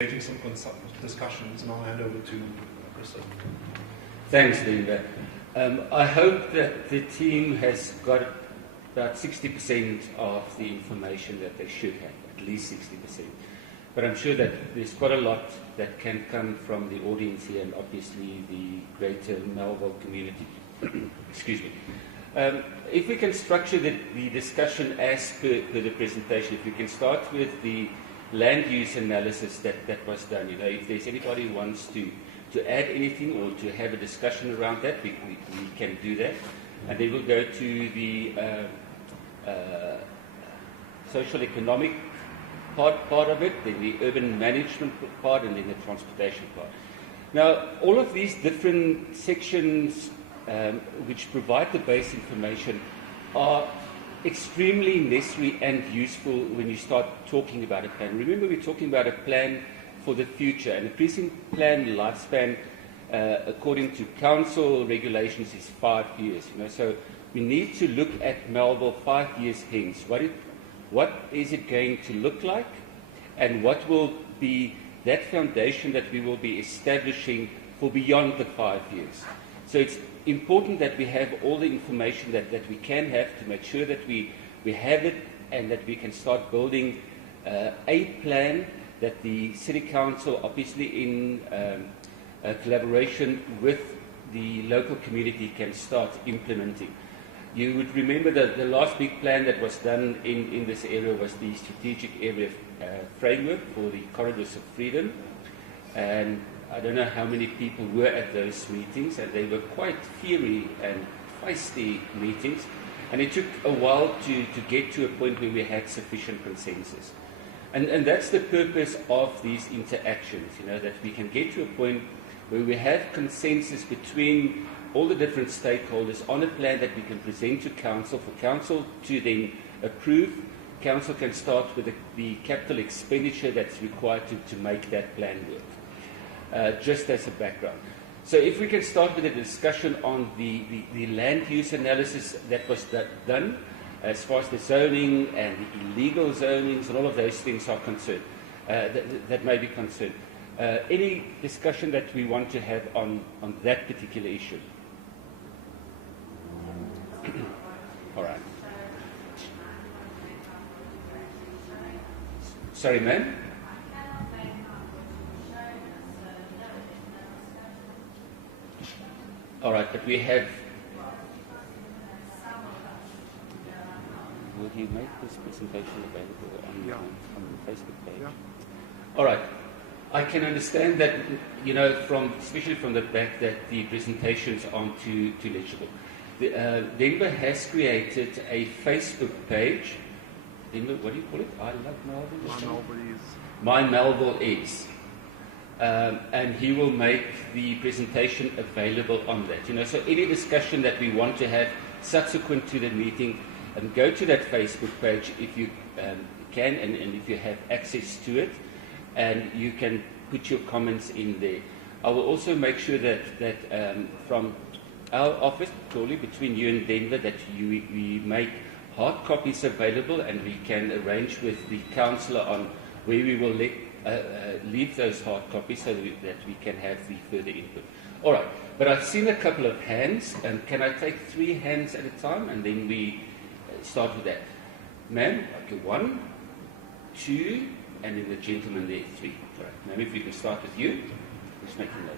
Some discussions, and I'll hand over to Krista. Thanks, Linda. I hope that the team has got about 60% of the information that they should have, at least 60%. But I'm sure that there's quite a lot that can come from the audience here and obviously the greater Melville community. Excuse me. If we can structure the discussion as per the presentation, if we can start with the land use analysis that was done. You know, if there's anybody who wants to add anything or to have a discussion around that, we can do that. And then we'll go to the social economic part of it, then the urban management part, and then the transportation part. Now, all of these different sections which provide the base information are extremely necessary and useful when you start talking about a plan. Remember, we're talking about a plan for the future, and the precinct plan lifespan, according to council regulations, is 5 years. You know, so we need to look at Melville 5 years hence. What is it going to look like, and what will be that foundation that we will be establishing for beyond the 5 years? So it's important that we have all the information that we can have to make sure that we have it and that we can start building a plan that the City Council, obviously in collaboration with the local community, can start implementing. You would remember that the last big plan that was done in this area was the strategic area framework for the corridors of freedom. And I don't know how many people were at those meetings, and they were quite fiery and feisty meetings. And it took a while to get to a point where we had sufficient consensus. And that's the purpose of these interactions, you know, that we can get to a point where we have consensus between all the different stakeholders on a plan that we can present to council, for council to then approve. Council can start with the capital expenditure that's required to make that plan work, just as a background. So if we can start with a discussion on the land use analysis that was done, as far as the zoning and the illegal zonings and all of those things are concerned, that may be concerned. Any discussion that we want to have on that particular issue? All right. Sorry, ma'am? All right, but we have... Will you make this presentation available on the Facebook page? Yeah. All right. I can understand that, you know, especially from the back, that the presentations aren't too legible. Denver has created a Facebook page. Denver, what do you call it? I love Melville. My Melville is. And he will make the presentation available on that. You know, so any discussion that we want to have subsequent to the meeting, go to that Facebook page if you can, and if you have access to it, and you can put your comments in there. I will also make sure that from our office, probably between you and Denver, that we make hard copies available, and we can arrange with the councillor on where we will leave those hard copies so that we can have the further input. All right, but I've seen a couple of hands, and can I take 3 hands at a time, and then we start with that? Ma'am, okay, 1, 2, and then the gentleman there, 3. All right, ma'am, if we can start with you, just make a note.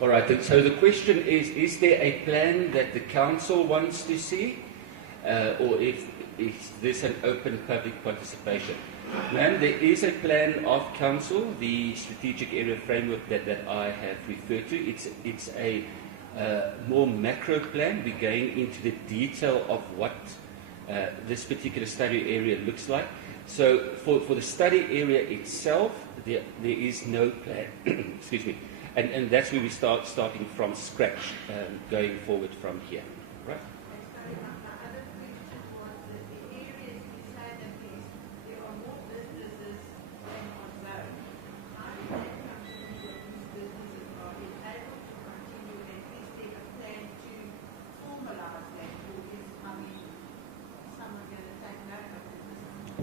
All right, so the question is there a plan that the council wants to see, or is this an open public participation? Ma'am, there is a plan of council, the strategic area framework that I have referred to. It's a more macro plan. We're going into the detail of what this particular study area looks like. So for the study area itself, there is no plan. Excuse me. And that's where we starting from scratch, going forward from here. Right?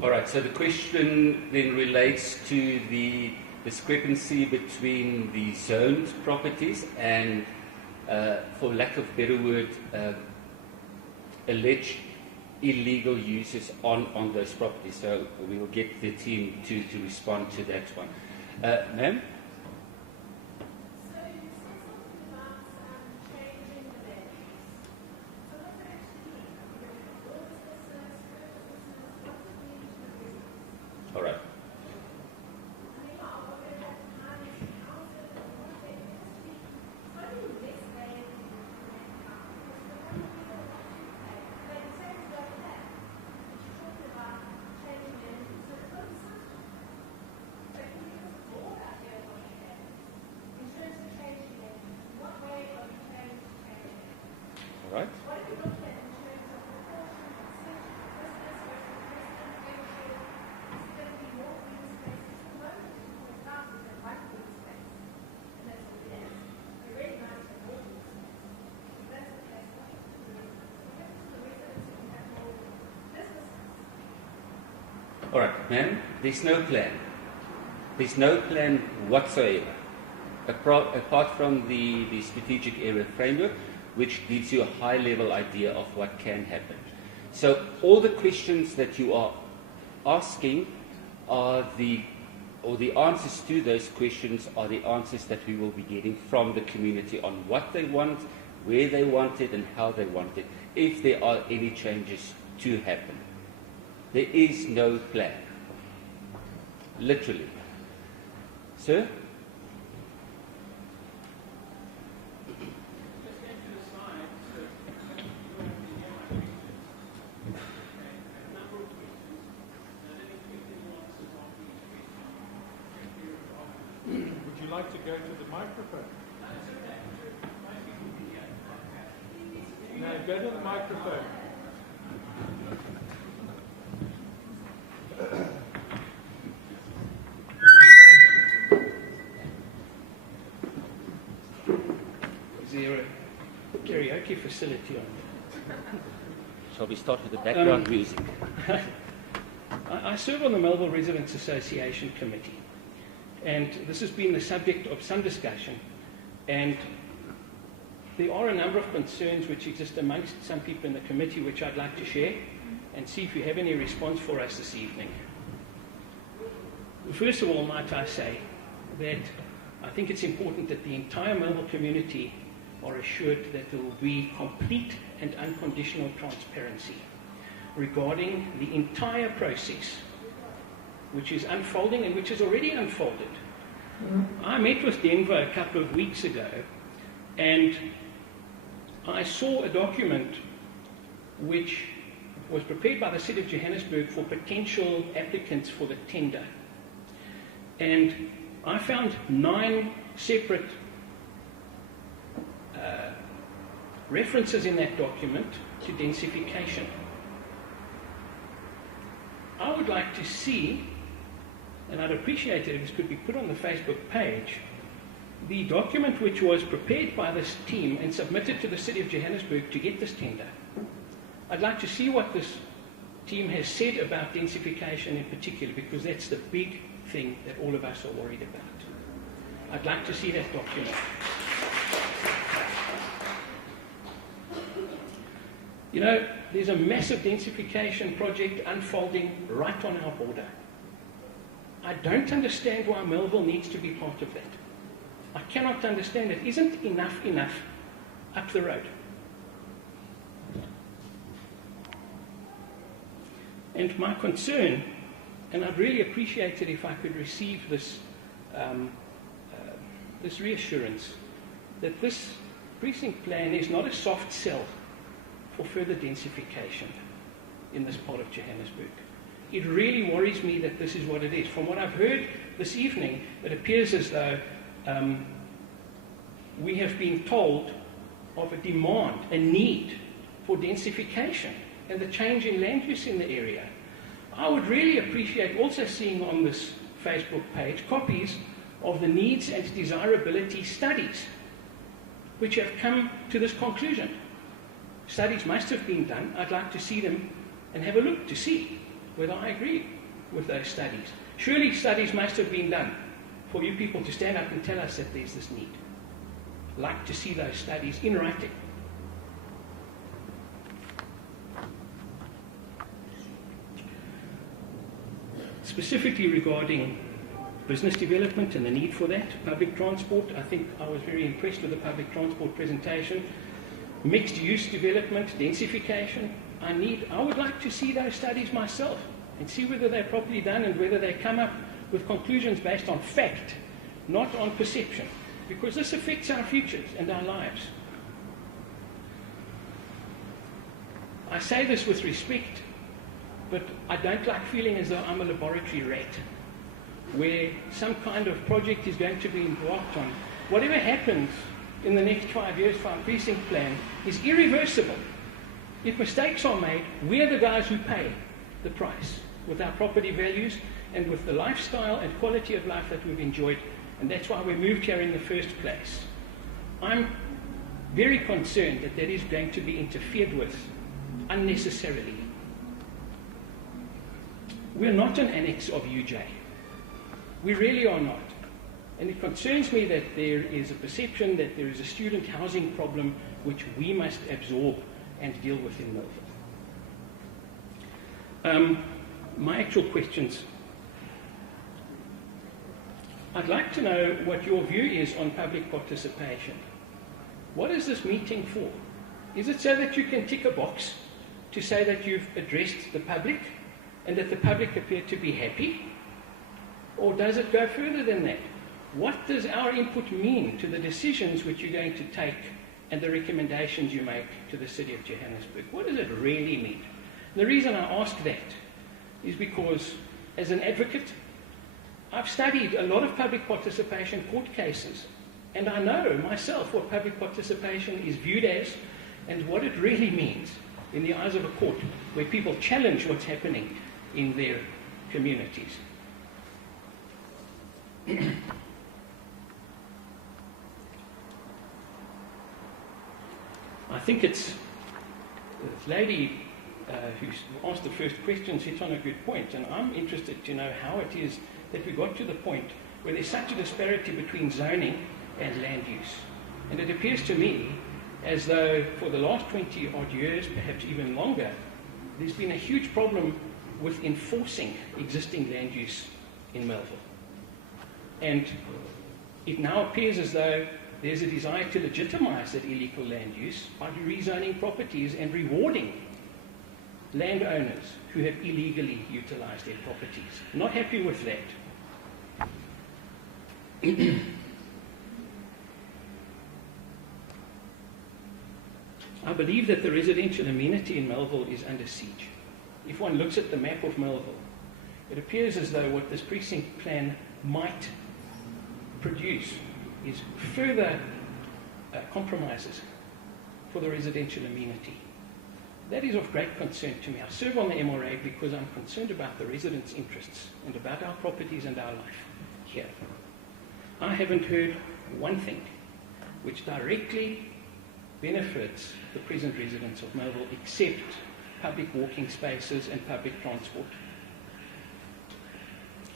All right, so the question then relates to the discrepancy between the zoned properties and, for lack of a better word, alleged illegal uses on those properties. So we will get the team to respond to that one. Ma'am? All right. All right. All right, ma'am, there's no plan. There's no plan whatsoever, apart from the strategic area framework, which gives you a high-level idea of what can happen. So all the questions that you are asking are the answers to those questions are the answers that we will be getting from the community on what they want, where they want it, and how they want it, if there are any changes to happen. There is no plan. Literally. Sir? Would you like to go to the microphone? No, go to the microphone. Is there a karaoke facility on there? Shall we start with the background music? I serve on the Melville Residents Association Committee, and this has been the subject of some discussion, and there are a number of concerns which exist amongst some people in the committee which I'd like to share and see if you have any response for us this evening. First of all, might I say that I think it's important that the entire Melville community are assured that there will be complete and unconditional transparency regarding the entire process which is unfolding and which has already unfolded. I met with Denver a couple of weeks ago, and I saw a document which was prepared by the City of Johannesburg for potential applicants for the tender. And I found 9 separate references in that document to densification. I would like to see, and I'd appreciate it if this could be put on the Facebook page, the document which was prepared by this team and submitted to the City of Johannesburg to get this tender. I'd like to see what this team has said about densification in particular, because that's the big thing that all of us are worried about. I'd like to see that document. You know, there's a massive densification project unfolding right on our border. I don't understand why Melville needs to be part of that. I cannot understand it. Isn't enough up the road? And my concern, and I'd really appreciate it if I could receive this, this reassurance, that this precinct plan is not a soft sell for further densification in this part of Johannesburg. It really worries me that this is what it is. From what I've heard this evening, it appears as though we have been told of a demand, a need for densification and the change in land use in the area. I would really appreciate also seeing on this Facebook page copies of the needs and desirability studies which have come to this conclusion. Studies must have been done. I'd like to see them and have a look to see whether I agree with those studies. Surely studies must have been done for you people to stand up and tell us that there's this need. I'd like to see those studies in writing. Specifically regarding business development and the need for that, public transport, I think I was very impressed with the public transport presentation. Mixed use development, densification, I would like to see those studies myself and see whether they're properly done and whether they come up with conclusions based on fact, not on perception, because this affects our futures and our lives. I say this with respect, but I don't like feeling as though I'm a laboratory rat, where some kind of project is going to be embarked on. Whatever happens in the next 5 years for our precinct plan is irreversible. If mistakes are made, we're the guys who pay the price with our property values and with the lifestyle and quality of life that we've enjoyed, and that's why we moved here in the first place. I'm very concerned that that is going to be interfered with unnecessarily. We're not an annex of UJ. We really are not. And it concerns me that there is a perception that there is a student housing problem which we must absorb and deal with in Melville. My actual questions. I'd like to know what your view is on public participation. What is this meeting for? Is it so that you can tick a box to say that you've addressed the public and that the public appear to be happy? Or does it go further than that? What does our input mean to the decisions which you're going to take and the recommendations you make to the City of Johannesburg? What does it really mean? The reason I ask that is because, as an advocate, I've studied a lot of public participation court cases, and I know myself what public participation is viewed as and what it really means in the eyes of a court where people challenge what's happening in their communities. I think it's this lady who asked the first questions hit on a good point, and I'm interested to know how it is that we got to the point where there's such a disparity between zoning and land use. And it appears to me as though for the last 20 odd years, perhaps even longer, there's been a huge problem with enforcing existing land use in Melville. And it now appears as though there's a desire to legitimize that illegal land use by rezoning properties and rewarding landowners who have illegally utilized their properties. Not happy with that. I believe that the residential amenity in Melville is under siege. If one looks at the map of Melville, it appears as though what this precinct plan might produce is further compromises for the residential amenity. That is of great concern to me. I serve on the MRA because I'm concerned about the residents' interests and about our properties and our life here. I haven't heard one thing which directly benefits the present residents of Melville except public walking spaces and public transport.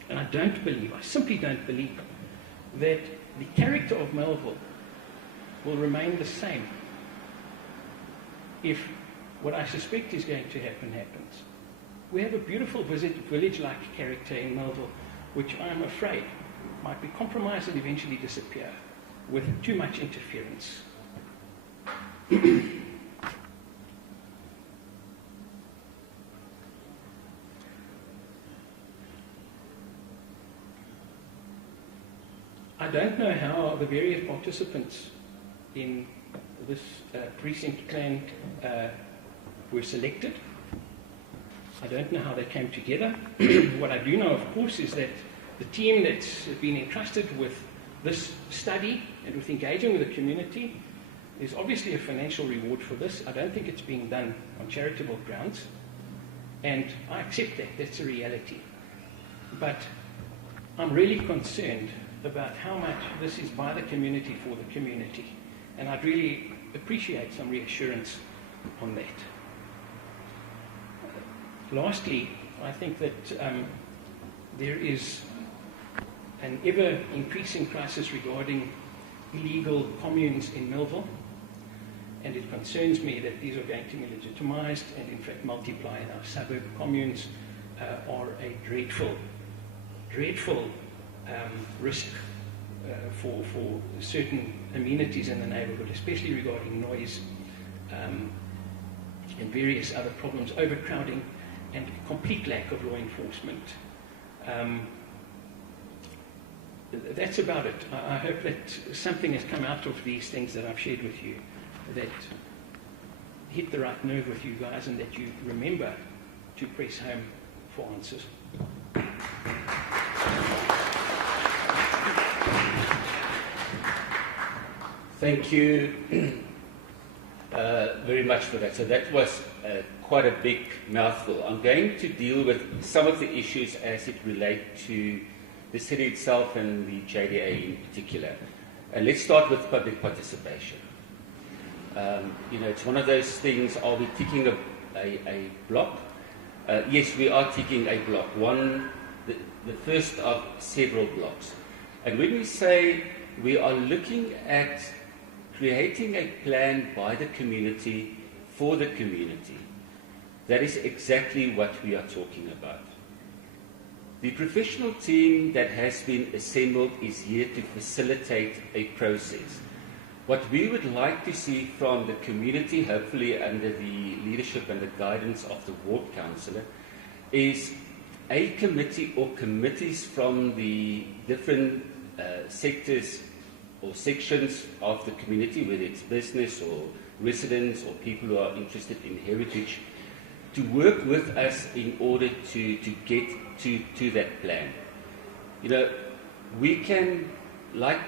And I simply don't believe that the character of Melville will remain the same if what I suspect is going to happen happens. We have a beautiful village-like character in Melville, which I'm afraid might be compromised and eventually disappear with too much interference. I don't know how the various participants in this precinct plan were selected. I don't know how they came together. What I do know, of course, is that the team that's been entrusted with this study and with engaging with the community, there's obviously a financial reward for this. I don't think it's being done on charitable grounds, and I accept that. That's a reality. But I'm really concerned about how much this is by the community for the community, and I'd really appreciate some reassurance on that. Lastly, I think that there is an ever-increasing crisis regarding illegal communes in Melville, and it concerns me that these are going to be legitimized and in fact multiply in our suburb. Communes are a dreadful risk for certain amenities in the neighborhood, especially regarding noise and various other problems, overcrowding and complete lack of law enforcement. That's about it. I hope that something has come out of these things that I've shared with you that hit the right nerve with you guys, and that you remember to press home for answers. Thank you very much for that. So that was quite a big mouthful. I'm going to deal with some of the issues as it relates to the city itself and the JDA in particular. And let's start with public participation. It's one of those things, are we ticking a block? Yes, we are ticking a block, the first of several blocks. And when we say we are looking at creating a plan by the community for the community, that is exactly what we are talking about. The professional team that has been assembled is here to facilitate a process. What we would like to see from the community, hopefully under the leadership and the guidance of the ward councillor, is a committee or committees from the different sectors or sections of the community, whether it's business or residents or people who are interested in heritage, to work with us in order to get to that plan. We can, like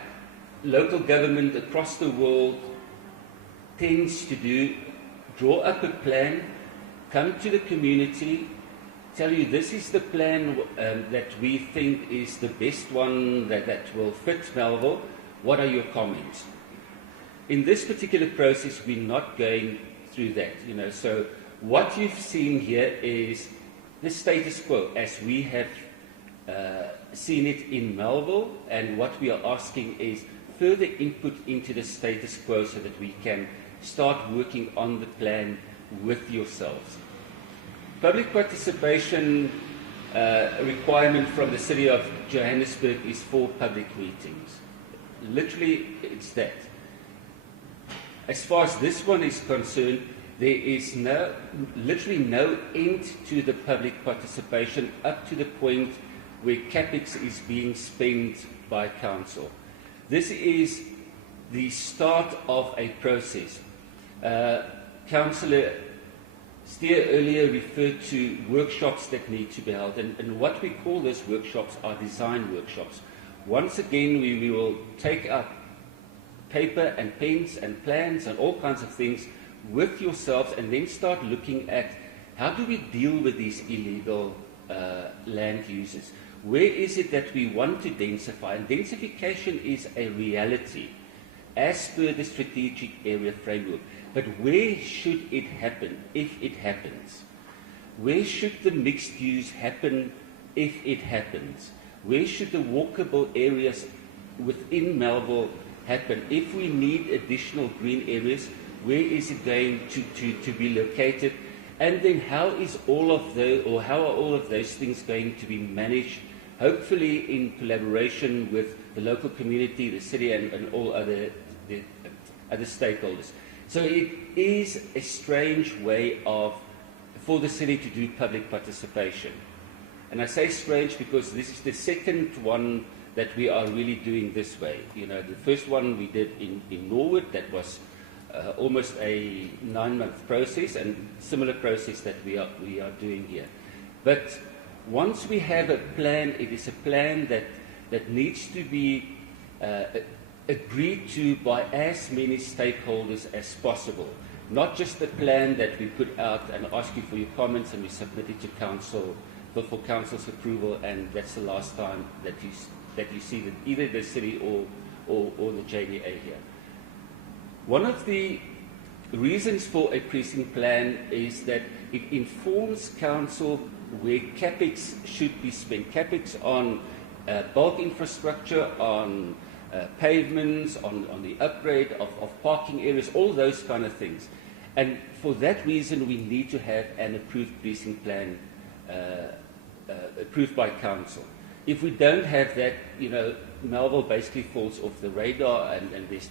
local government across the world tends to do, draw up a plan, come to the community, tell you this is the plan that we think is the best one that will fit Melville. What are your comments? In this particular process, we're not going through that. So what you've seen here is the status quo as we have seen it in Melville, and what we are asking is further input into the status quo so that we can start working on the plan with yourselves. Public participation requirement from the City of Johannesburg is 4 public meetings. Literally, it's that. As far as this one is concerned, there is literally no end to the public participation up to the point where CapEx is being spent by council. This is the start of a process. Councillor Steer earlier referred to workshops that need to be held, and what we call those workshops are design workshops. Once again, we will take up paper and pens and plans and all kinds of things with yourselves, and then start looking at how do we deal with these illegal land uses. Where is it that we want to densify? And densification is a reality as per the strategic area framework. But where should it happen if it happens? Where should the mixed use happen if it happens? Where should the walkable areas within Melville happen? If we need additional green areas, where is it going to be located? And then how are all of those things going to be managed, hopefully in collaboration with the local community, the city, and all other stakeholders. So it is a strange way for the city to do public participation. And I say strange because this is the second one that we are really doing this way. The first one we did in Norwood, that was almost a 9-month process, and similar process that we are doing here. But once we have a plan, it is a plan that needs to be agreed to by as many stakeholders as possible. Not just a plan that we put out and ask you for your comments and we submit it to council for council's approval, and that's the last time that you see that either the city or the JDA here. One of the reasons for a precinct plan is that it informs council where capex should be spent. Capex on bulk infrastructure, on pavements, on the upgrade of parking areas, all those kind of things. And for that reason, we need to have an approved precinct plan approved by council. If we don't have that, Melville basically falls off the radar, and there's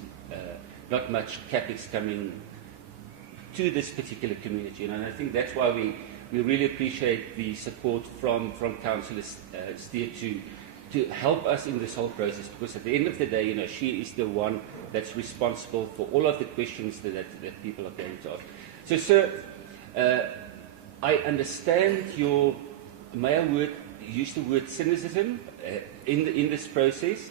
not much capex coming to this particular community. And I think that's why we really appreciate the support from Councillor Steer to help us in this whole process, because at the end of the day, she is the one that's responsible for all of the questions that people are going to ask. So, sir, I understand your mayor used the word cynicism in this process,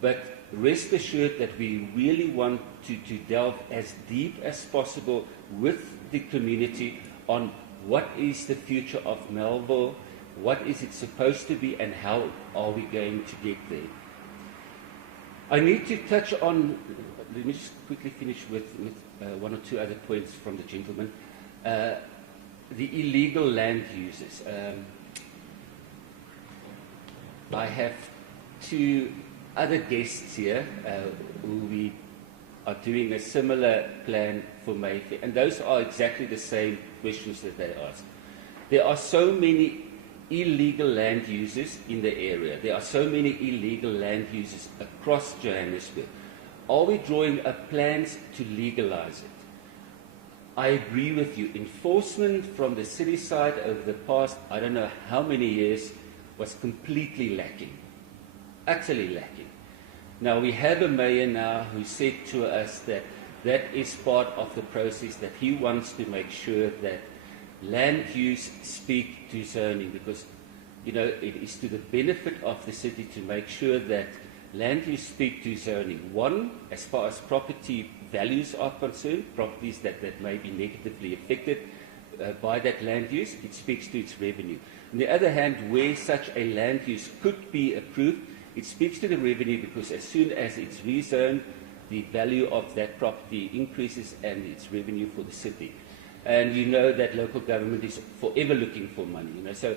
but rest assured that we really want to delve as deep as possible with the community on what is the future of Melville, what is it supposed to be, and how are we going to get there. I need to touch on, let me just quickly finish with one or two other points from the gentleman. The illegal land users. I have two other guests here who we are doing a similar plan for Mayfair, and those are exactly the same questions that they ask. There are so many illegal land users in the area. There are so many illegal land users across Johannesburg. Are we drawing up plans to legalize it? I agree with you. Enforcement from the city side over the past, I don't know how many years, was completely lacking, utterly lacking. Now, we have a mayor now who said to us that that is part of the process, that he wants to make sure that land use speak to zoning, because, it is to the benefit of the city to make sure that land use speak to zoning. One, as far as property values are concerned, properties that may be negatively affected by that land use, it speaks to its revenue. On the other hand, where such a land use could be approved, it speaks to the revenue, because as soon as it's rezoned, the value of that property increases and it's revenue for the city. And you know that local government is forever looking for money. So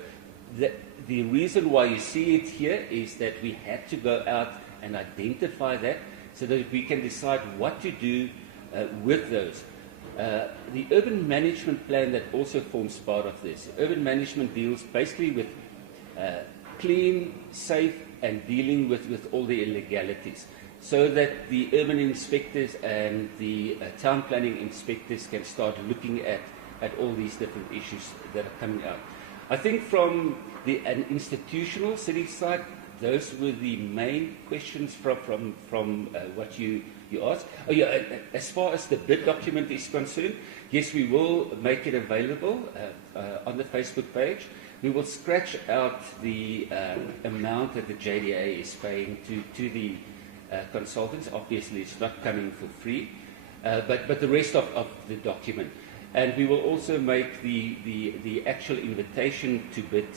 the reason why you see it here is that we had to go out and identify that so that we can decide what to do with those. The urban management plan that also forms part of this. Urban management deals basically with clean, safe, and dealing with all the illegalities, so that the urban inspectors and the town planning inspectors can start looking at all these different issues that are coming out. I think from an institutional city side, those were the main questions from what you asked. Oh, yeah, as far as the bid document is concerned, yes, we will make it available on the Facebook page. We will scratch out the amount that the JDA is paying to the consultants. Obviously, it's not coming for free, but the rest of the document. And we will also make the actual invitation to bid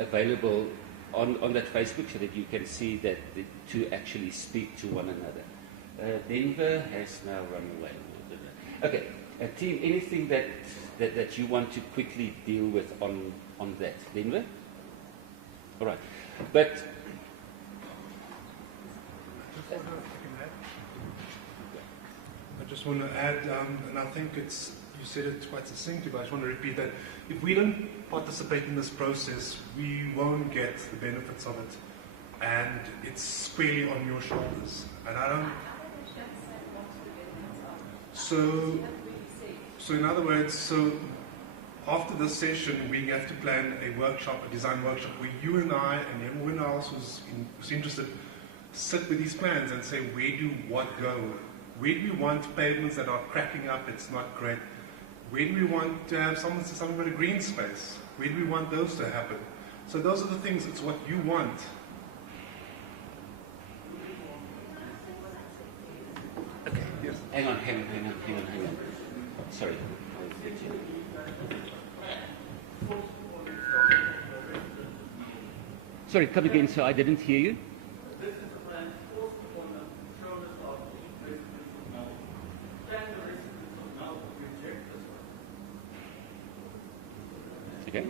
available on that Facebook, so that you can see that the two actually speak to one another. Denver has now run away. Okay, team, anything that you want to quickly deal with on that? Denver? All right. But I just want to add, and I think you said it quite succinctly, but I just want to repeat that if we don't participate in this process, we won't get the benefits of it, and it's squarely on your shoulders. And I don't. So in other words, after this session, we have to plan a workshop, a design workshop, where you and I and everyone else who's interested sit with these plans and say, where do what go? Where do we want pavements that are cracking up? It's not great. Where do we want to have something about a green space? Where do we want those to happen? So those are the things. It's what you want. Okay. Yes. Hang on. Sorry. Sorry, come again, sir. I didn't hear you. This is the plan, fourth corner, shoulders of the Okay?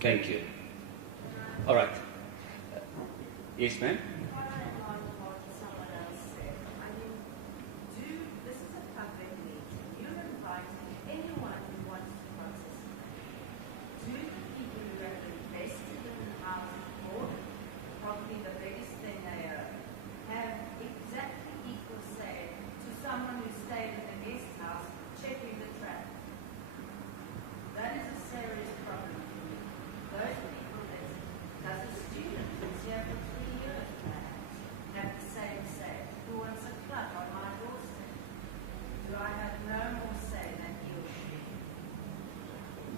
Thank you. All right. Yes, ma'am?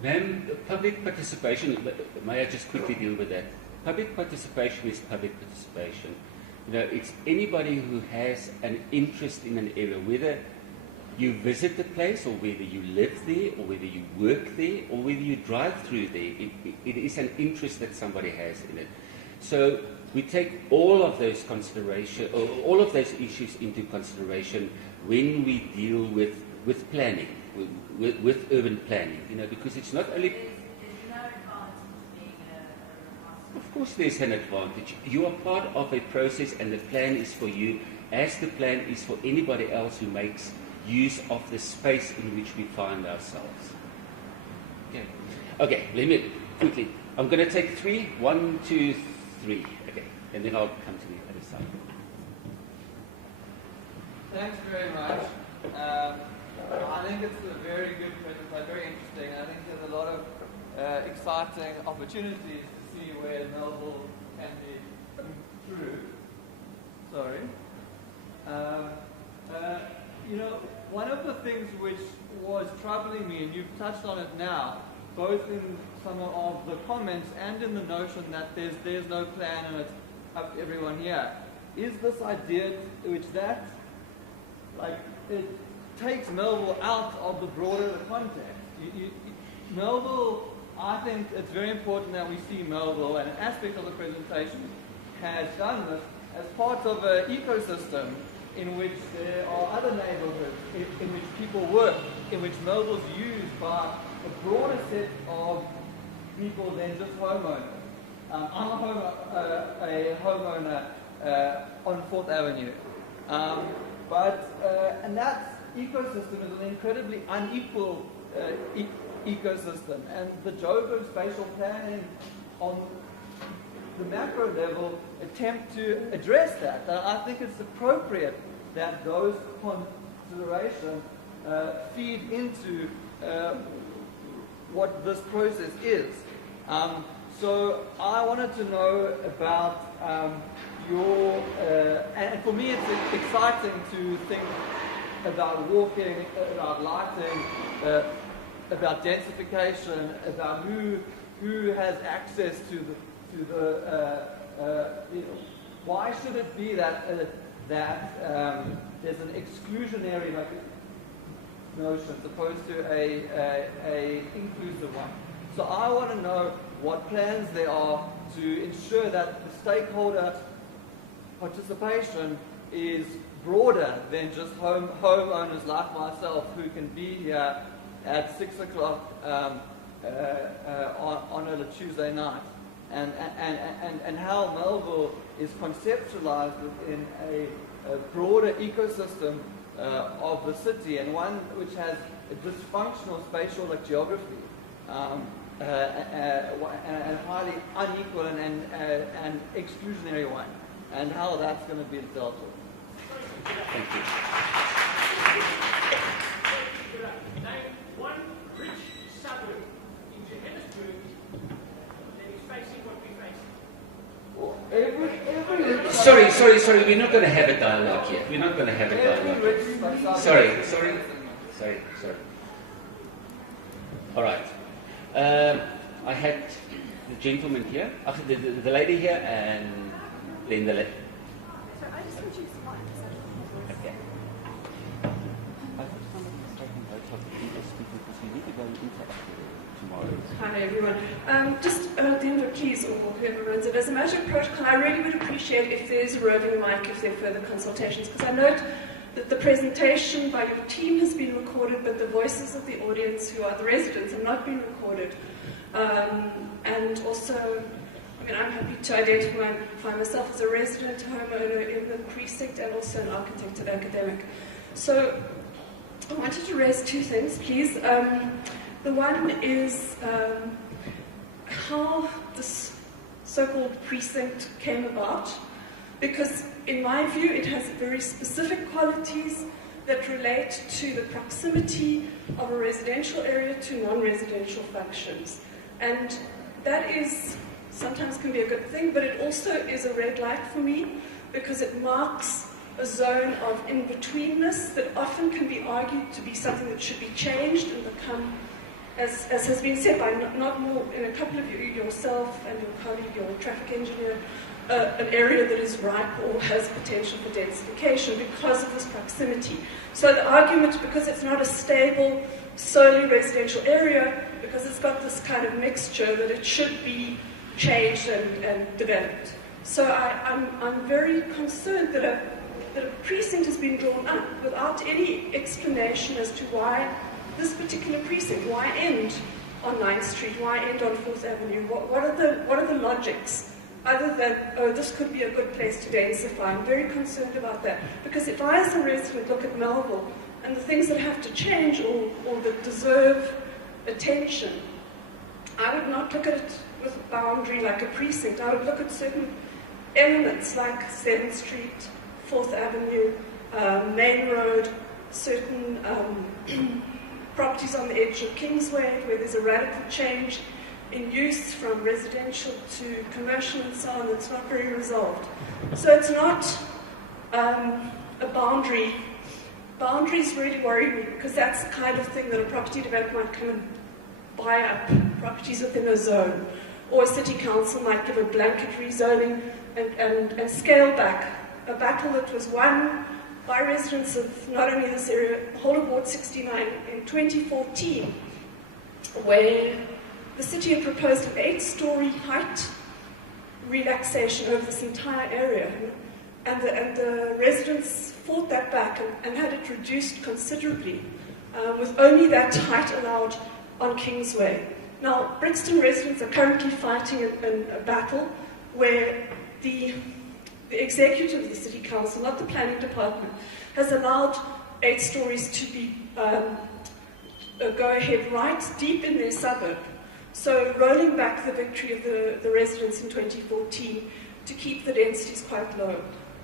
Ma'am, public participation, may I just quickly deal with that? Public participation is public participation. You know, it's anybody who has an interest in an area, whether you visit the place or whether you live there or whether you work there or whether you drive through there. It is an interest that somebody has in it. So we take all of those consideration, or all of those issues into consideration when we deal with planning. With urban planning, you know, because it's not only. There's no advantage being a Of course, there's an advantage. You are part of a process, and the plan is for you, as the plan is for anybody else who makes use of the space in which we find ourselves. Okay. Okay. Let me quickly. I'm going to take 3. 1, 2, 3. Okay, and then I'll come to the other side. Thanks very much. I think it's a very good presentation, very interesting. I think there's a lot of exciting opportunities to see where Melville can be improved. Sorry. You know, one of the things which was troubling me, and you've touched on it now, both in some of the comments and in the notion that there's no plan and it's up to everyone here, is this idea which that, like, it takes Melville out of the broader context. Melville, I think it's very important that we see Melville, and an aspect of the presentation has done this, as part of an ecosystem in which there are other neighborhoods, in which people work, in which Melville's used by a broader set of people than just homeowners. I'm a homeowner on 4th Avenue. And that's ecosystem is an incredibly unequal ecosystem, and the Joburg spatial planning on the macro level attempt to address that. I think it's appropriate that those considerations feed into what this process is. So I wanted to know about your, and for me it's exciting to think about walking, about lighting, about densification, about who has access to the you know, why should it be that there's an exclusionary notion as opposed to a inclusive one. So I want to know what plans there are to ensure that the stakeholder participation is broader than just homeowners like myself who can be here at 6 o'clock on a Tuesday night, and how Melville is conceptualized within a broader ecosystem of the city, and one which has a dysfunctional spatial geography. a highly unequal and exclusionary one, and how that's going to be dealt with. Thank you. Name one rich suburb in Johannesburg that is facing what we're facing. Sorry. We're not going to have a dialogue here. We're not going to have a dialogue. Sorry. All right. I had the gentleman here, the lady here, and then the lady. So I just want you to explain. Okay. I thought somebody was taking notes of the English speaking because we need to go into tomorrow. Hi everyone. Just Denver, please, or whoever runs it, as a matter of protocol, I really would appreciate if there's a roving mic if there are further consultations, because I note that the presentation by your team has been recorded, but the voices of the audience, who are the residents, have not been recorded. And also, I mean, I'm happy to identify myself as a resident, homeowner in the precinct, and also an architect and academic. So I wanted to raise two things, please. The one is how this so-called precinct came about, because in my view it has very specific qualities that relate to the proximity of a residential area to non-residential functions. And that is, sometimes can be a good thing, but it also is a red light for me, because it marks a zone of in-betweenness that often can be argued to be something that should be changed and become, as has been said by not more in a couple of you, yourself and your colleague, your traffic engineer, an area that is ripe or has potential for densification because of this proximity. So the argument, because it's not a stable, solely residential area, because it's got this kind of mixture, that it should be changed and developed. So I'm very concerned that a precinct has been drawn up without any explanation as to why this particular precinct, why end on 9th Street, why end on 4th Avenue, what are the logics, other than, oh, this could be a good place to densify. I'm very concerned about that, because if I as a resident look at Melville and the things that have to change or that deserve attention, I would not look at it with a boundary like a precinct. I would look at certain elements like 7th Street, 4th Avenue, Main Road, certain properties on the edge of Kingsway where there's a radical change in use from residential to commercial and so on that's not very resolved. So it's not a boundary. Boundaries really worry me, because that's the kind of thing that a property developer might come and buy up properties within a zone, or a city council might give a blanket rezoning and scale back a battle that was won by residents of not only this area, the whole of Ward 69 in 2014, where the city had proposed an 8-story height relaxation over this entire area, and the residents fought that back and had it reduced considerably, with only that height allowed on Kingsway. Now, Brixton residents are currently fighting a battle where the executive of the city council, not the planning department, has allowed 8 stories to be go ahead right deep in their suburb. So rolling back the victory of the residents in 2014 to keep the densities quite low.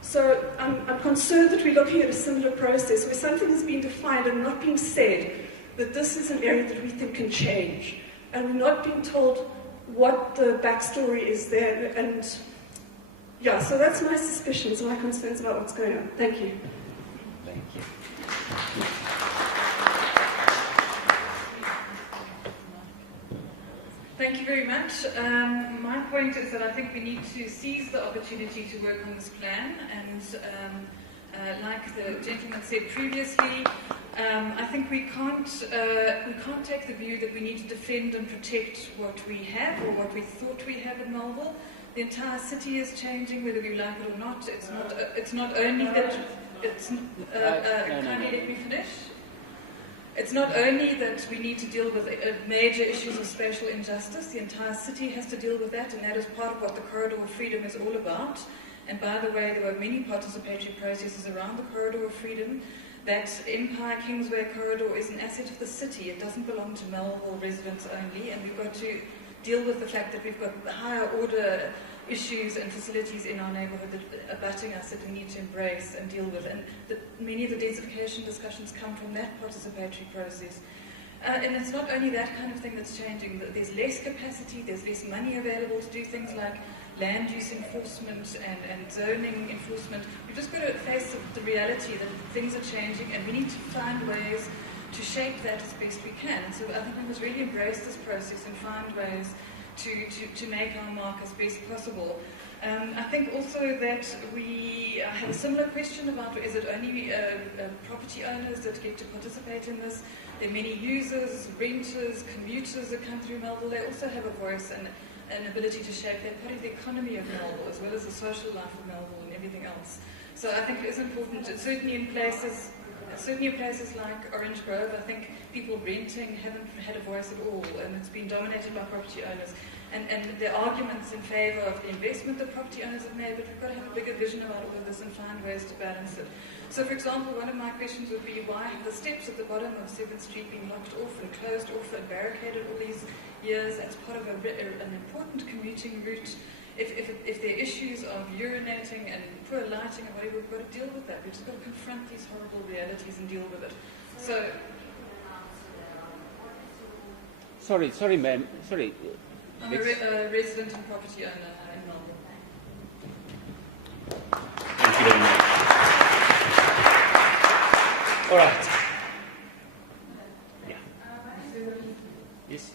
So I'm concerned that we're looking at a similar process where something has been defined and not being said that this is an area that we think can change. And we're not being told what the backstory is there. And yeah, so that's my suspicions, my concerns about what's going on. Thank you. Thank you. Thank you very much. My point is that I think we need to seize the opportunity to work on this plan, and like the gentleman said previously, I think we can't take the view that we need to defend and protect what we have or what we thought we have in Melville. The entire city is changing, whether we like it or not. It's not only that it's. Kindly let me finish. It's not only that we need to deal with major issues of spatial injustice, the entire city has to deal with that, and that is part of what the Corridor of Freedom is all about. And by the way, there were many participatory processes around the Corridor of Freedom. that Empire Kingsway corridor is an asset of the city. It doesn't belong to Melville residents only, and we've got to deal with the fact that we've got higher order issues and facilities in our neighbourhood that are abutting us that we need to embrace and deal with. And many of the densification discussions come from that participatory process. And it's not only that kind of thing that's changing. There's less capacity, there's less money available to do things like land use enforcement and zoning enforcement. We've just got to face the reality that things are changing and we need to find ways to shape that as best we can. And so I think we must really embrace this process and find ways to make our mark as best possible. I think also that we have a similar question about, is it only property owners that get to participate in this? There are many users, renters, commuters that come through Melville. They also have a voice and an ability to shape. They're part of the economy of Melville as well as the social life of Melville and everything else. So I think it is important, certainly in places like Orange Grove, I think people renting haven't had a voice at all, and it's been dominated by property owners. And there are arguments in favour of the investment that property owners have made, but we've got to have a bigger vision about all of this and find ways to balance it. So, for example, one of my questions would be, why have the steps at the bottom of 7th Street been locked off and closed off and barricaded all these years? That's part of an important commuting route. If there are issues of urinating and poor lighting and whatever, we've got to deal with that. We've just got to confront these horrible realities and deal with it. So, Sorry, ma'am. Sorry. I'm a resident and property owner in Melbourne. Thank you very much. All right. Yeah. Yes.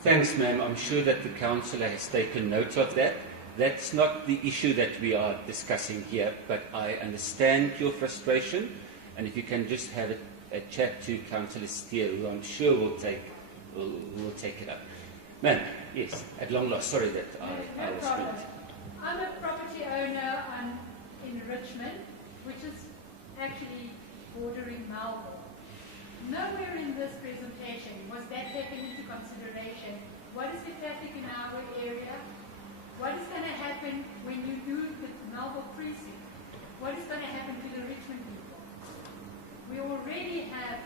Thanks, ma'am. I'm sure that the councillor has taken note of that. That's not the issue that we are discussing here, but I understand your frustration, and if you can just have a chat to Councillor Steele, who I'm sure will take it up. Ma'am, yes, at long last. Sorry that I was problem. rude. I'm a property owner in Richmond, which is actually bordering Melville. Nowhere in this presentation was that taken into consideration. What is the traffic in our area? What is going to happen when you do the Melville Precinct? What is going to happen to the Richmond people? We already have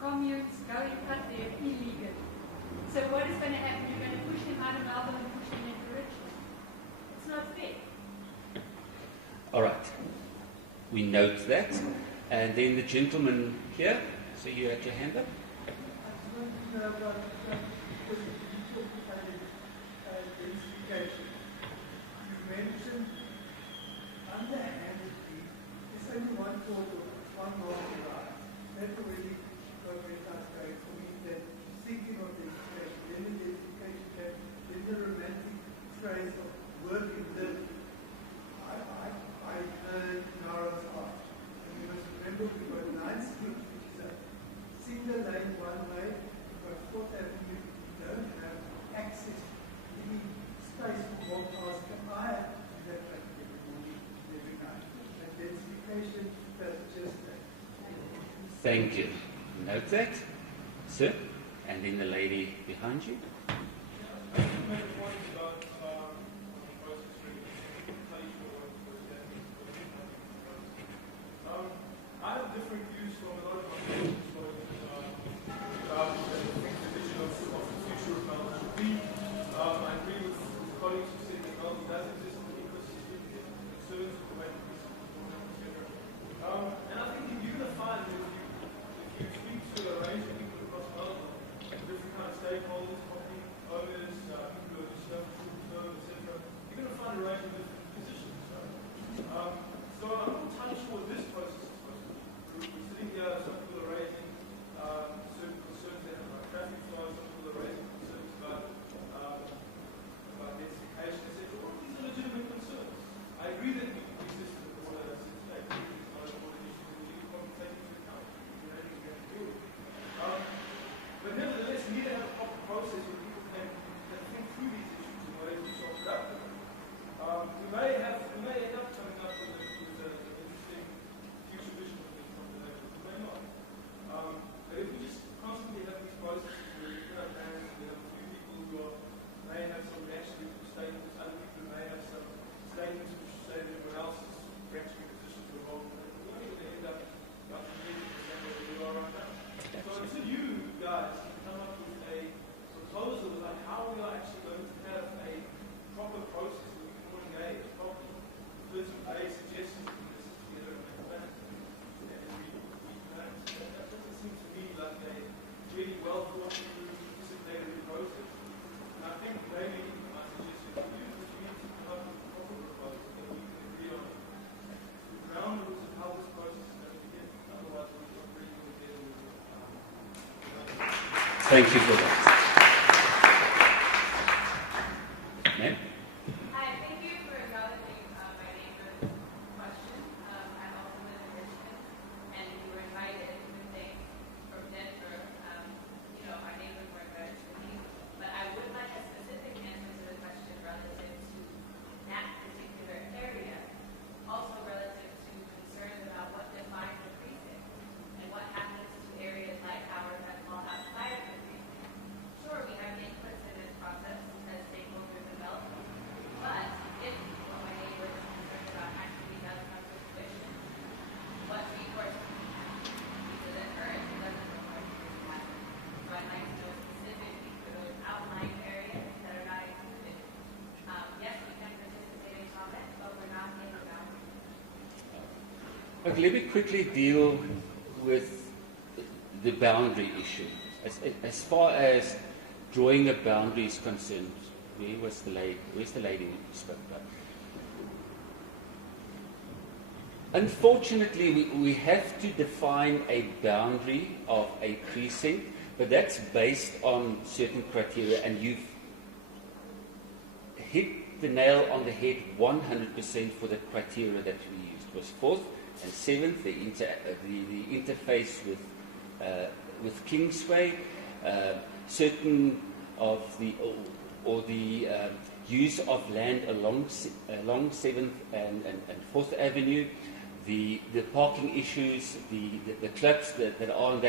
communes going up there illegally. So what is going to happen? You're going to push them out of Melville and push them into Richmond. It's not fair. All right. We note that. And then the gentleman here. So you had your hand up? You mentioned underhandedly, there's only one quarter, one half right. that's a really very nice way for me, that thinking of the education, then the education gap, then the romantic phrase of work and live. I heard Nara's art. And you must remember we've got 9 streets, which is a single lane one way, we've got 4th Avenue, we don't have access to any space for more cars to hire that traffic every morning, every night. And densification does just that. Thank you. Note that, sir, and then the lady behind you. I have different views from a lot of my colleagues about the vision of the future of Melville should be. I agree with colleagues who say that Melville does exist in the ecosystem, there's concerns with the way the ecosystem is, etc. And I think you're going to find that if you speak to a range of people across Melville, different kind of stakeholders, property owners, people who are just etc., you're going to find a range of different positions. So I'm not entirely sure what this process is supposed to be. We're sitting here, some people are raising certain concerns they have about traffic flow, some people are raising concerns about densification, etc. All of these are legitimate concerns. I agree that we exist in the border since like it's not a border issue that you can take into account. You know, we have to deal with. But nevertheless, we need to have a proper process where people can think through these issues in ways to solve it up. We may end up coming up with an interesting future vision of this combination. We may not. But if we just constantly have these processes where we put our plans, we have a few people who may have some reaction to statements, other people who may have some statements which say that everyone else is reactionary positions are wrong, we're only going to end up about completely the same way we are right now. So until you guys come up with a proposal about how we are actually going to have a proper process that we can all engage properly, put some vague suggestions that we can sit together and make a plan. And we plan. That doesn't seem to me like a really well thought through, disciplinary process. And I think maybe my suggestion to you is that you need to come up with a proper proposal that we can agree on. The ground rules of how this process is going to begin. Otherwise, we're not really going to deal with it. Thank you for that. Ma'am? Hi, thank you for acknowledging my neighbor's question. I also live in Richmond, and we were invited with things from Denver. Our neighbors weren't very specific, but I would like a specific answer to the question relative to that particular area, also relative to concerns about what defines the precinct and what happens to areas like ours that fall outside of the precinct. Sure, we have inputs in this process as stakeholders develop, but if what my neighbor is concerned about actually does come to fruition, what recourse do we have? Because at first, it doesn't look like it's going to happen. So I'd like to know specifically for those outlying areas that are not included. Yes, we can participate in comment, but we're not in the boundary. Okay, let me quickly deal with the boundary issue. As far as drawing a boundary is concerned, where's the lady we spoke about? Unfortunately, we have to define a boundary of a precinct, but that's based on certain criteria, and you've hit the nail on the head 100% for the criteria that we used. It was 4th and 7th, the interface with Kingsway, certain of the use of land along 7th and 4th Avenue, the parking issues, the clubs that are on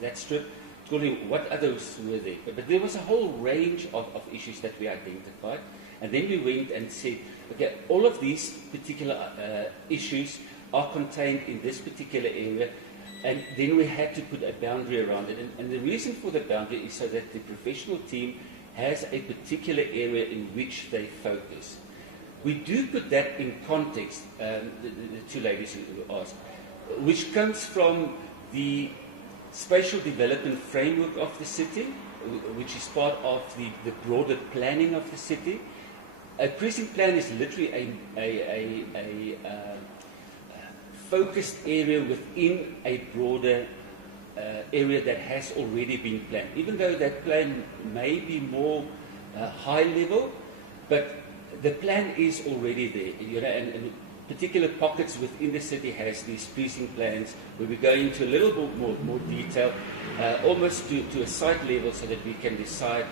that strip. What others were there? But there was a whole range of issues that we identified, and then we went and said, okay, all of these particular issues are contained in this particular area, and then we had to put a boundary around it. And the reason for the boundary is so that the professional team has a particular area in which they focus. We do put that in context, the two ladies who asked, which comes from the spatial development framework of the city, which is part of the broader planning of the city. A precinct plan is literally a focused area within a broader area that has already been planned. Even though that plan may be more high level, but the plan is already there. And particular pockets within the city has these precinct plans where we go into a little bit more detail, almost to a site level, so that we can decide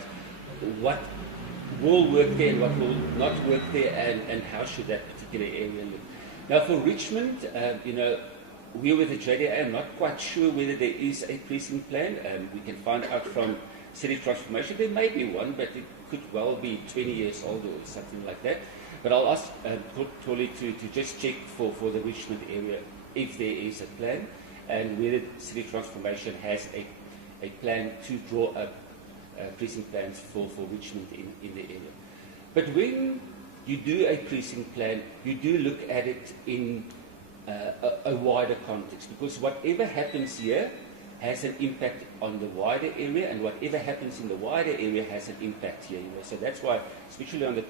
what will work there and what will not work there, and how should that particular area look. Now for Richmond, we with the JDA, I'm not quite sure whether there is a precinct plan. We can find out from City Transformation. There may be one, but it could well be 20 years old or something like that. But I'll ask Tolly to just check for the Richmond area if there is a plan, and whether City Transformation has a plan to draw up precinct plans for Richmond in the area. But when you do a precinct plan, you do look at it in a wider context, because whatever happens here has an impact on the wider area, and whatever happens in the wider area has an impact here. So that's why, especially on the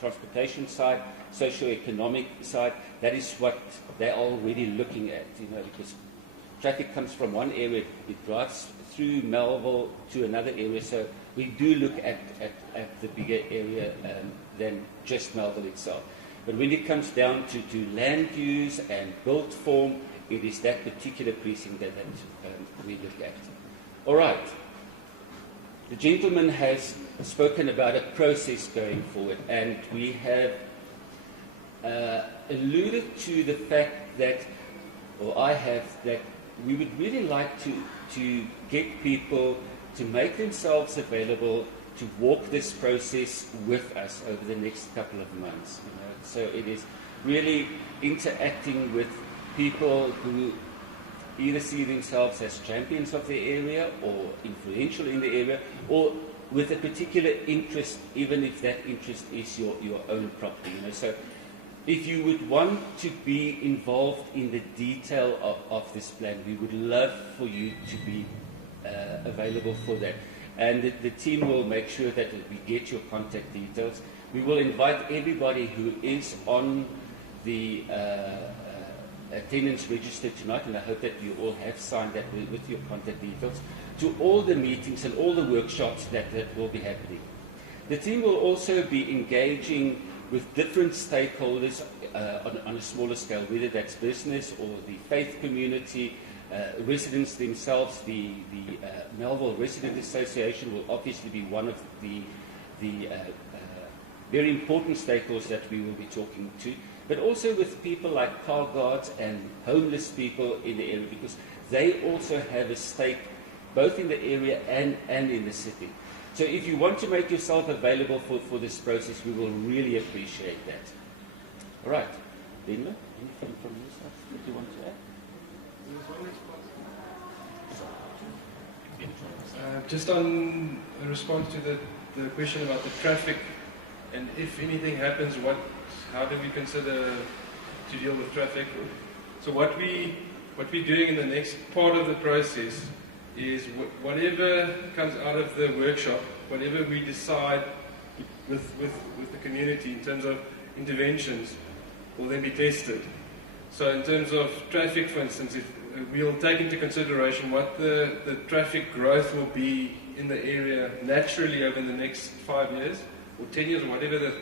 transportation side, socio-economic side, that is what they're already looking at, because traffic comes from one area, it drives through Melville to another area, so we do look at the bigger area than just Melville itself. But when it comes down to land use and built form, it is that particular precinct that we look at. All right. The gentleman has spoken about a process going forward, and we have alluded to the fact that, or I have, that we would really like to get people to make themselves available to walk this process with us over the next couple of months. So it is really interacting with people who either see themselves as champions of the area or influential in the area, or with a particular interest, even if that interest is your own property. So if you would want to be involved in the detail of this plan, we would love for you to be available for that. And the team will make sure that we get your contact details. We will invite everybody who is on the attendance register tonight, and I hope that you all have signed that with your contact details, to all the meetings and all the workshops that will be happening. The team will also be engaging with different stakeholders on a smaller scale, whether that's business or the faith community, residents themselves. The Melville Resident Association will obviously be one of the very important stakeholders that we will be talking to, but also with people like car guards and homeless people in the area, because they also have a stake both in the area and in the city. So if you want to make yourself available for this process, we will really appreciate that. All right. Linda, anything from your side that you want to add? Just on a response to the question about the traffic, and if anything happens, how do we consider to deal with traffic? So what we're doing in the next part of the process is whatever comes out of the workshop, whatever we decide with the community in terms of interventions, will then be tested. So in terms of traffic, for instance, we'll take into consideration what the traffic growth will be in the area naturally over the next 5 years, or 10 years, or whatever the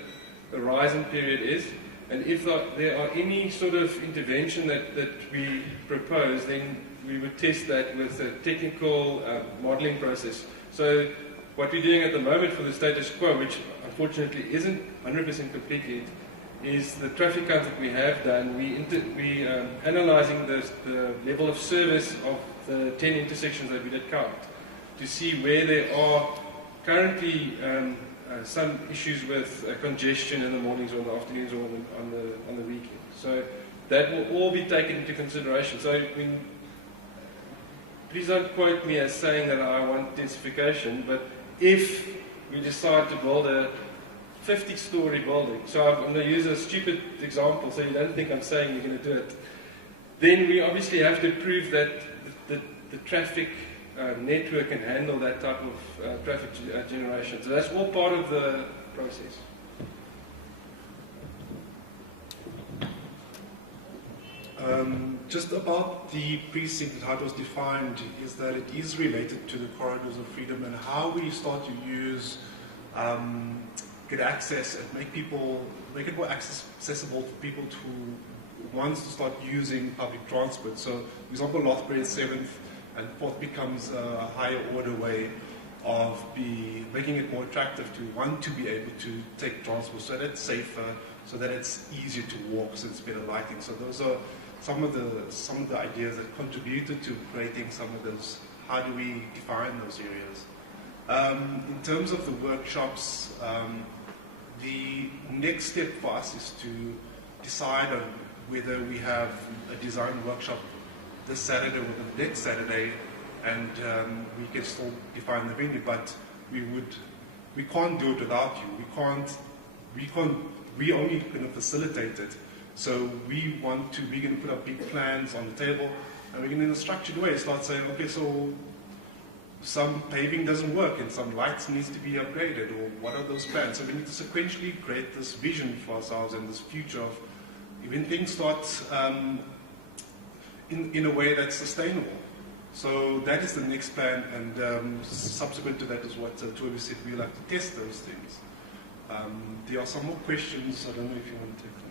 horizon period is. And if there are any sort of intervention that we propose, then we would test that with a technical modeling process. So what we're doing at the moment for the status quo, which unfortunately isn't 100% complete yet, is the traffic count that we have done. We analysing the level of service of the 10 intersections that we did count, to see where there are currently some issues with congestion in the mornings or in the afternoons or on the weekend. So that will all be taken into consideration. So please don't quote me as saying that I want densification, but if we decide to build a 50-story building, so I'm going to use a stupid example so you don't think I'm saying you're going to do it, then we obviously have to prove that the traffic network can handle that type of traffic generation. So that's all part of the process. Just about the precinct and how it was defined is that it is related to the corridors of freedom and how we start to use, get access and make it more accessible for people who wants to start using public transport. So, for example, Lothbury 7th and 4th becomes a higher order way of making it more attractive to want to be able to take transport so that it's safer, so that it's easier to walk, so it's better lighting. So those are some of the ideas that contributed to creating some of those. How do we define those areas? In terms of the workshops, the next step for us is to decide on whether we have a design workshop this Saturday or the next Saturday, and we can still define the venue, but we can't do it without you. We're only going to facilitate it. So we're going to put up big plans on the table, and we're going to, in a structured way, start saying, okay, so some paving doesn't work and some lights needs to be upgraded, or what are those plans? So we need to sequentially create this vision for ourselves and this future of when things start in a way that's sustainable. So that is the next plan, and subsequent to that is what Toby said, we like to test those things. There are some more questions. I don't know if you want to take them.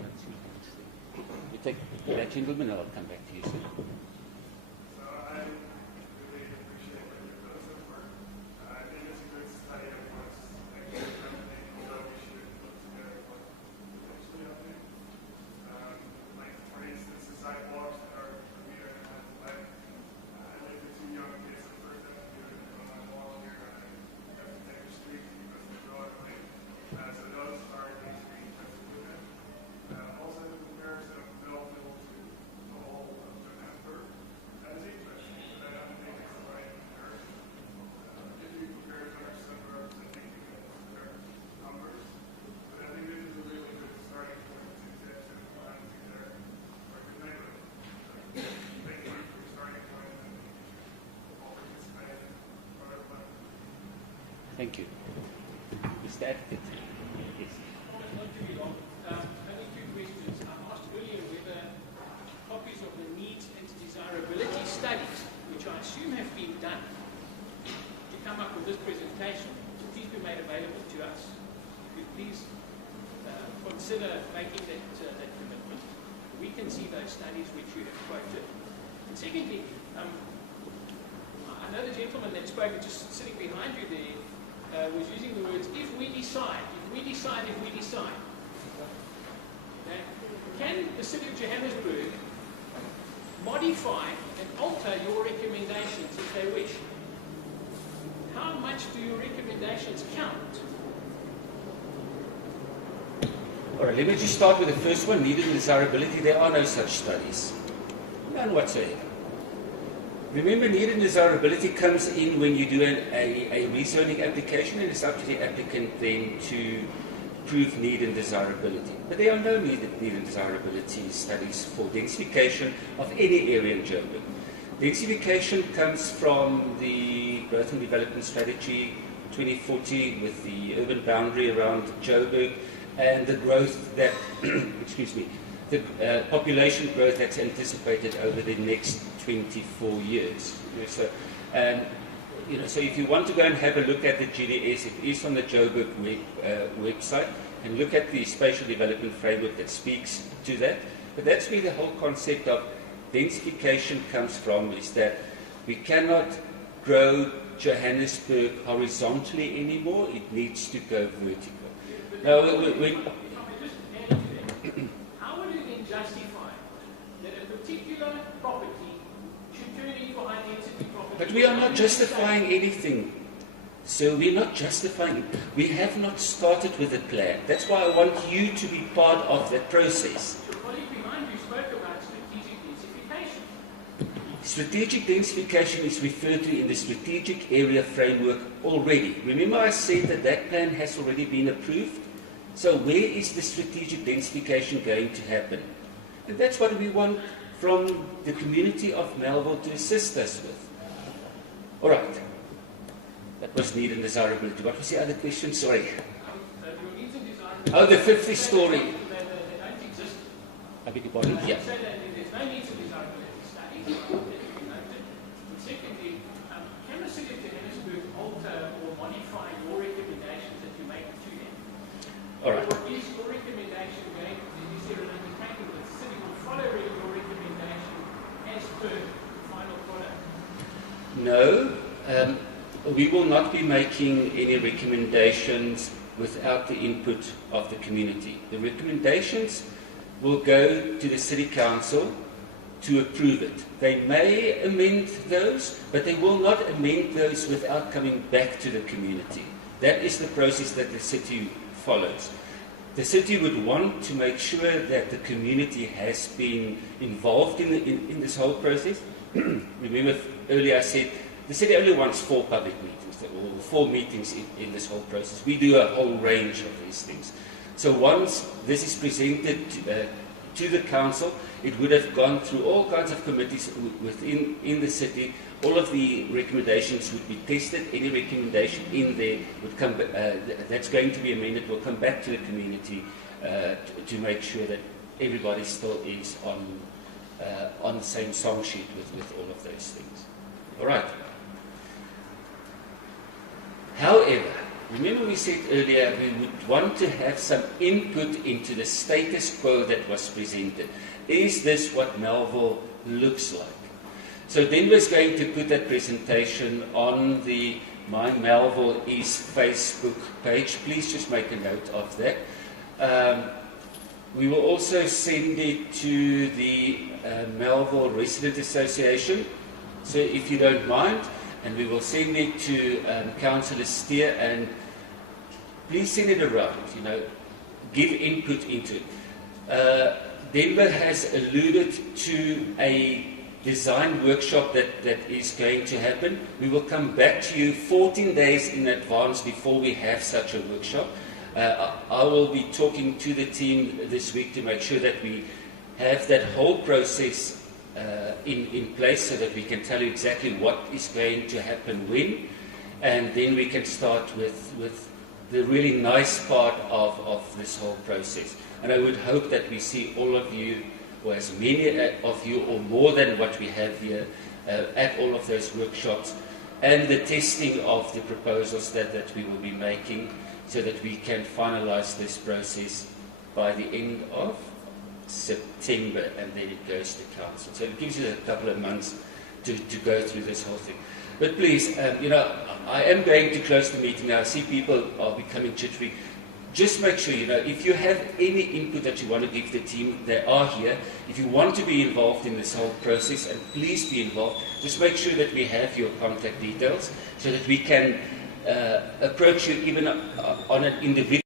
You take that gentleman, and I'll come back to you soon. So I really appreciate what you're doing so far. I think it's a good study of what's actually happening, although we should put together what's actually happening. Like, for instance, the sidewalks that are here and like, I live with 2 young kids at first have to do it on my wall here, and I have to take a street because they go out late. So those are things we have to look at. Also, the comparison of Melville to the whole of Johannesburg, that is interesting, but I don't think it's the right comparison. If you compare it to our suburbs, I think you can compare numbers, but I think this is a really good starting point to get to plan together for good neighborhood. Thank you for starting point and all participating for our plan. Thank you. Mr. Advocate. Yes. Not too long. Only 2 questions. I asked earlier whether copies of the needs and desirability studies, which I assume have been done to come up with this presentation, please be made available to us. Could you please consider making that commitment? We can see those studies which you have quoted. And secondly, I know the gentleman that spoke, just sitting behind you there, was using the words, if we decide. Okay? Can the City of Johannesburg modify and alter your recommendations if they wish? How much do your recommendations count? All right, let me just start with the first one, need and desirability. There are no such studies. None whatsoever. Remember, need and desirability comes in when you do a rezoning application, and it's up to the applicant then to prove need and desirability. But there are no need and desirability studies for densification of any area in Joburg. Densification comes from the Growth and Development Strategy 2040 with the urban boundary around Joburg and the growth that, excuse me, the population growth that's anticipated over the next 24 years. So, so if you want to go and have a look at the GDS, it is on the Joburg website, and look at the spatial development framework that speaks to that. But that's where the whole concept of densification comes from, is that we cannot grow Johannesburg horizontally anymore, it needs to go vertical. Now, how would you then justify that a particular property should turn into high density property? But we are not justifying anything. So we're not justifying it. We have not started with a plan. That's why I want you to be part of that process. Your colleague behind you spoke about strategic densification. Strategic densification is referred to in the strategic area framework already. Remember I said that that plan has already been approved? So where is the strategic densification going to happen? And that's what we want from the community of Melville to assist us with. All right. That was need and desirability. What was the other question? Sorry. Your needs and desirability. Oh, the 50th story. They don't exist. I beg your pardon? Yeah. Say that there's no no need to feasibility study. And secondly, can the City of Johannesburg alter or modify your recommendations that you make to them? All right. Or is your recommendation going to, is there an undertaking that the City will follow your recommendation as per the final product? No, we will not be making any recommendations without the input of the community. The recommendations will go to the City Council to approve it. They may amend those, but they will not amend those without coming back to the community. That is the process that the city follows. The city would want to make sure that the community has been involved in this whole process. Remember earlier I said the city only wants 4 public meetings, or 4 meetings in this whole process. We do a whole range of these things. So once this is presented to the council, it would have gone through all kinds of committees within the city. All of the recommendations would be tested. Any recommendation in there would come, that's going to be amended will come back to the community to make sure that everybody still is on the same song sheet with all of those things. All right. However, remember we said earlier we would want to have some input into the status quo that was presented. Is this what Melville looks like? So Denver is going to put that presentation on the My Melville East Facebook page. Please just make a note of that. We will also send it to the Melville Resident Association, so if you don't mind, and we will send it to Councillor Steer, and please send it around, give input into it. Denver has alluded to a design workshop that is going to happen. We will come back to you 14 days in advance before we have such a workshop. I will be talking to the team this week to make sure that we have that whole process in place so that we can tell you exactly what is going to happen when, and then we can start with the really nice part of this whole process. And I would hope that we see all of you, or as many of you, or more than what we have here, at all of those workshops, and the testing of the proposals that we will be making, so that we can finalize this process by the end of September, and then it goes to council. So it gives you a couple of months to go through this whole thing. But please, I am going to close the meeting now. I see people are becoming jittery. Just make sure, if you have any input that you want to give the team, they are here. If you want to be involved in this whole process, and please be involved, just make sure that we have your contact details so that we can approach you even on an individual